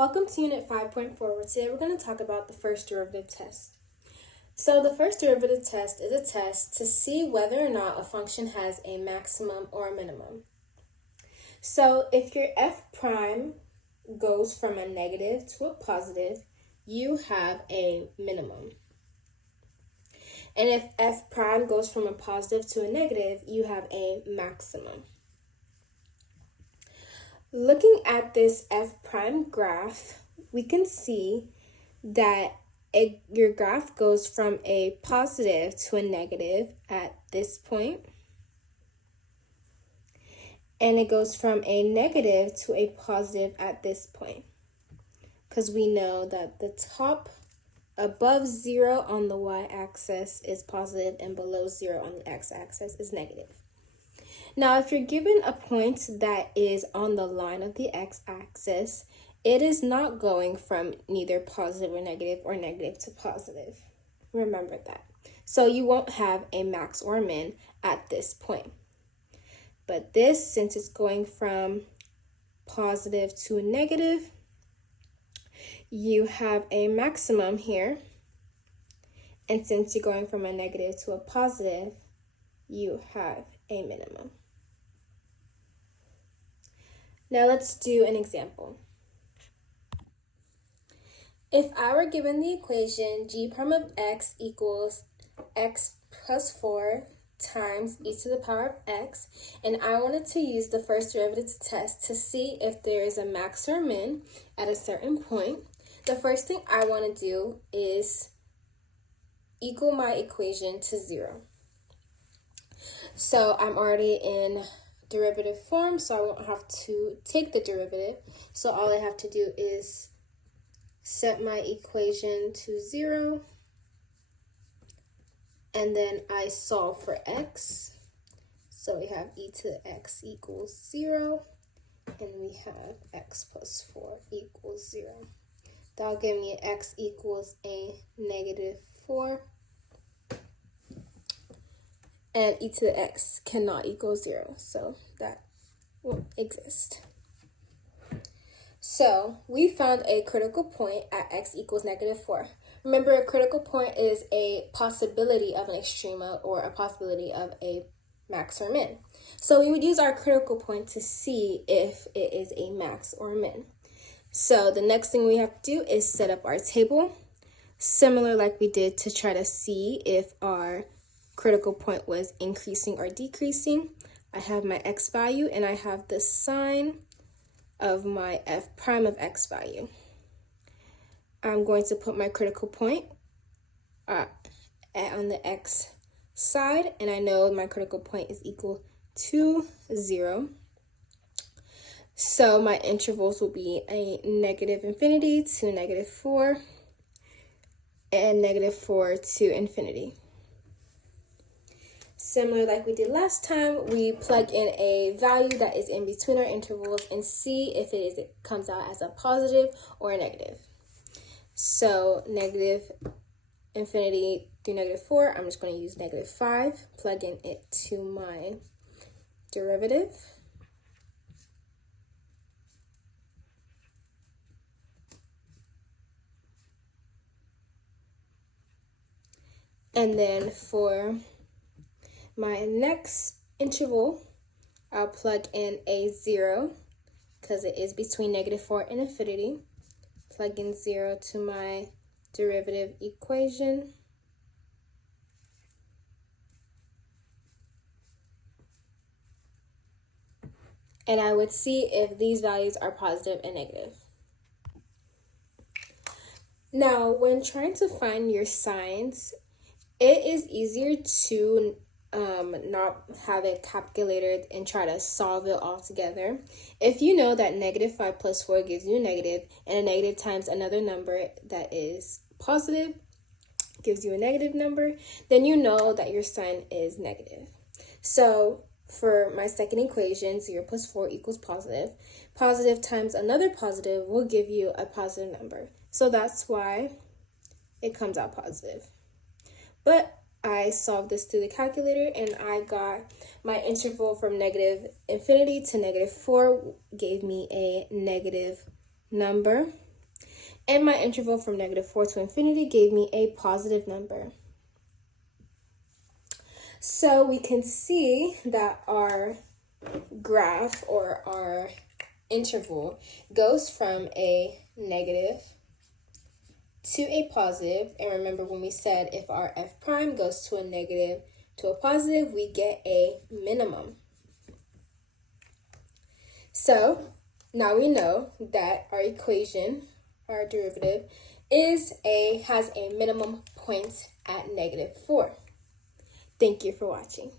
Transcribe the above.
Welcome to Unit 5.4, where today we're going to talk about the first derivative test. So the first derivative test is a test to see whether or not a function has a maximum or a minimum. So if your f prime goes from a negative to a positive, you have a minimum. And if f prime goes from a positive to a negative, you have a maximum. Looking at this f prime graph, we can see that your graph goes from a positive to a negative at this point, and it goes from a negative to a positive at this point, because we know that the top above 0 on the y-axis is positive and below 0 on the x-axis is negative. Now, if you're given a point that is on the line of the x-axis, it is not going from neither positive or negative to positive. Remember that. So you won't have a max or min at this point. But this, since it's going from positive to a negative, you have a maximum here. And since you're going from a negative to a positive, you have a minimum. Now let's do an example. If I were given the equation g prime of x equals x plus 4 times e to the power of x, and I wanted to use the first derivative test to see if there is a max or min at a certain point, the first thing I want to do is equal my equation to 0. So I'm already in derivative form, so I won't have to take the derivative. So all I have to do is set my equation to 0, and then I solve for x. So we have e to the x equals 0, and we have x plus 4 equals 0. That'll give me x equals a negative 4. And e to the x cannot equal 0, so that won't exist. So we found a critical point at x equals negative 4. Remember, a critical point is a possibility of an extrema or a possibility of a max or min. So we would use our critical point to see if it is a max or min. So the next thing we have to do is set up our table, similar like we did to try to see if our critical point was increasing or decreasing. I have my x value and I have the sign of my f prime of x value. I'm going to put my critical point on the x side, and I know my critical point is equal to 0. So my intervals will be a negative infinity to negative 4 and negative 4 to infinity. Similar like we did last time, we plug in a value that is in between our intervals and see if it comes out as a positive or a negative. So negative infinity through negative 4, I'm just going to use negative 5, plug in it to my derivative. And then for my next interval, I'll plug in a 0 because it is between negative 4 and infinity. Plug in 0 to my derivative equation. And I would see if these values are positive and negative. Now, when trying to find your signs, it is easier to not have a calculator and try to solve it all together. If you know that negative 5 plus 4 gives you a negative, and a negative times another number that is positive gives you a negative number, then you know that your sign is negative. So for my second equation, 0 plus 4 equals positive. Positive times another positive will give you a positive number. So that's why it comes out positive. But I solved this through the calculator, and I got my interval from negative infinity to negative 4 gave me a negative number. And my interval from -4 to infinity gave me a positive number. So we can see that our graph or our interval goes from a negative to a positive. And remember when we said if our f prime goes to a negative to a positive, we get a minimum. So now we know that our equation, our derivative, has a minimum point at -4. Thank you for watching.